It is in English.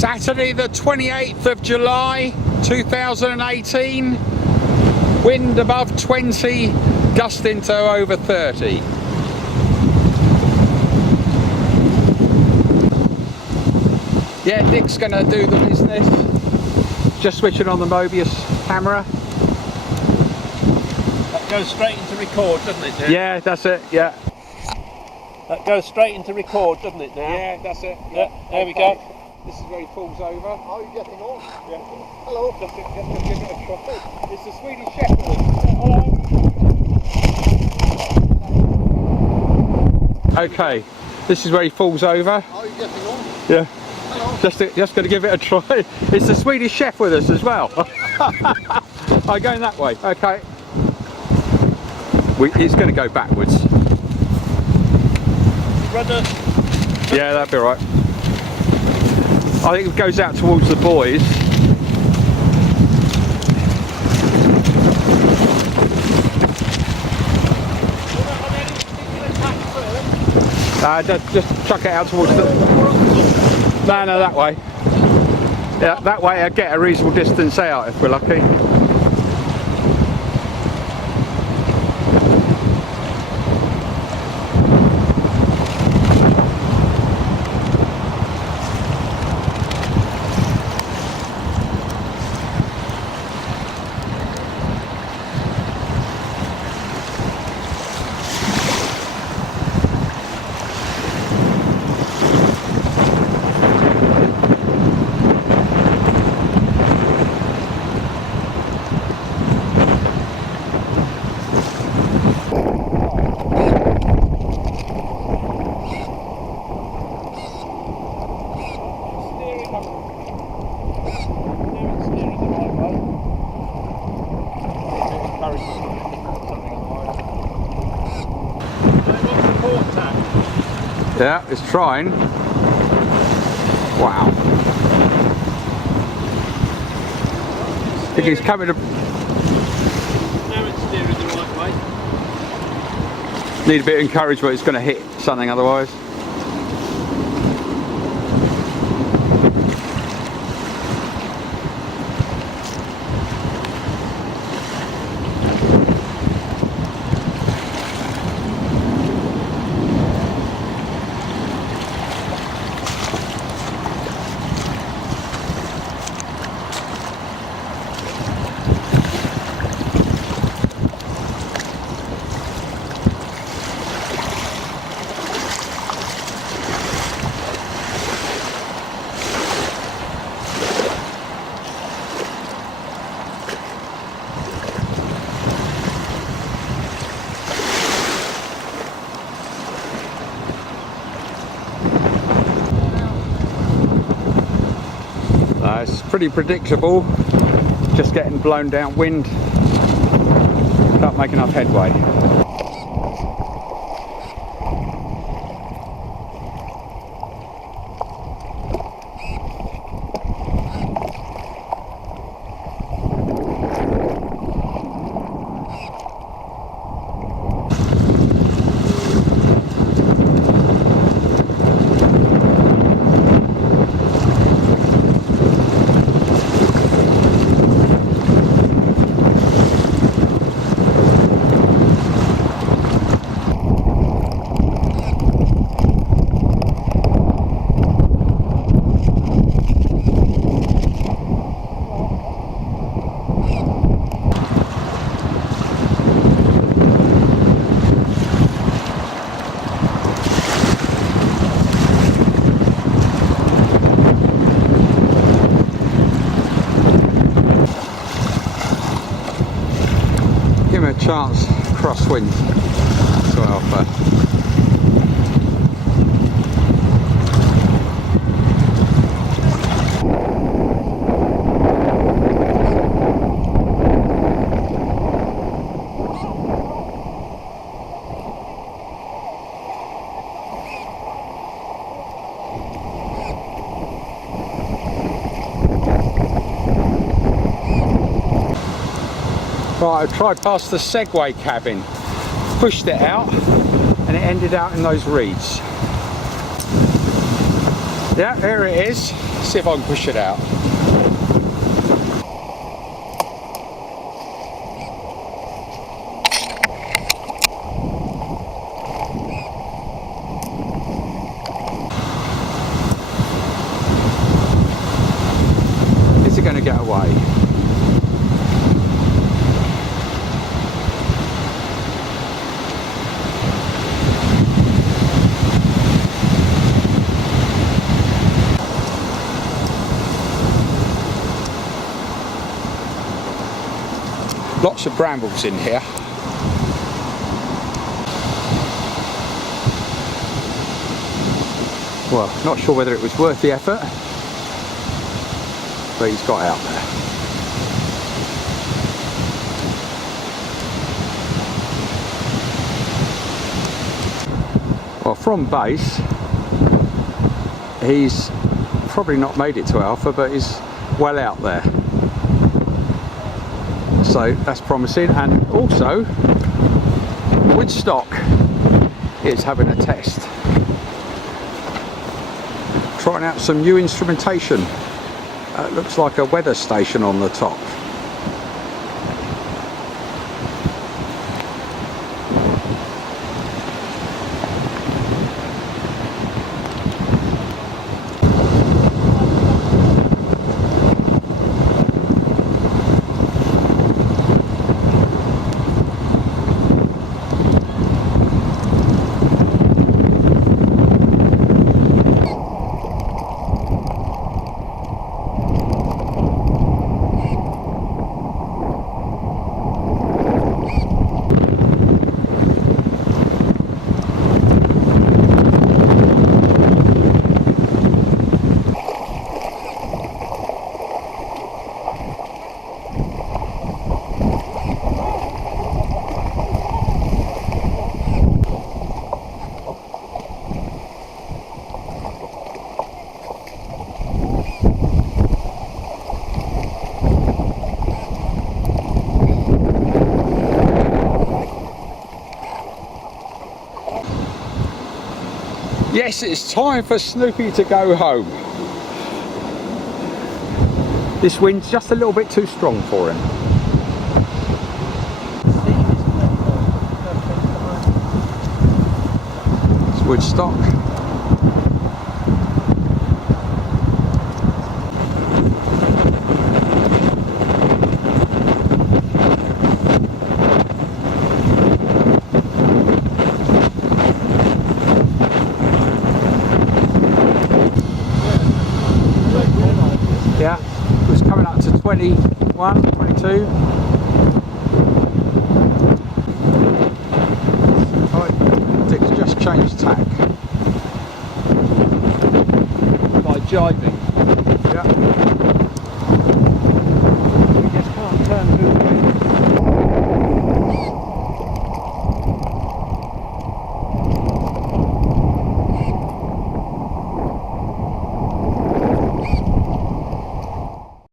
Saturday the 28th of July 2018, wind above 20, gusting to over 30. Yeah, Dick's gonna do the business. Just switching on the Mobius camera. That goes straight into record, doesn't it, Jim? Yeah, that's it, yeah. That goes straight into record, doesn't it, now? Yeah, that's it. Yeah, there we go. This is where he falls over. How are you getting on? Yeah. Hello. Just to give it a try. It's the Swedish Shepherd. Hello. Okay, this is where he falls over. How are you getting on? Yeah. Hello. Just going to give it a try. It's the Swedish chef with us as well. I'm going that way. Okay. It's going to go backwards. Rudder. Yeah, that'd be all right. I think it goes out towards the buoys. Just chuck it out towards the... No, that way. Yeah, that way I'll get a reasonable distance out if we're lucky. Yeah, it's trying. Wow. I think he's coming to... Now it's steering the right way. Need a bit of encouragement, it's going to hit something otherwise. It's pretty predictable, just getting blown downwind, can't make enough headway. Give him a chance, crosswind to offer. Right, I tried past the Segway cabin, pushed it out, and it ended out in those reeds. Yeah, here it is. See if I can push it out. Is it going to get away? Lots of brambles in here. Well, not sure whether it was worth the effort, but he's got out there. Well, from base, he's probably not made it to alpha, but he's well out there. So that's promising, and also Woodstock is having a test, trying out some new instrumentation. It looks like a weather station on the top. Yes, it's time for Snoopy to go home. This wind's just a little bit too strong for him. It's Woodstock. Yeah, it was coming up to 21, 22. Dick's just changed tack. By jibing. Yeah.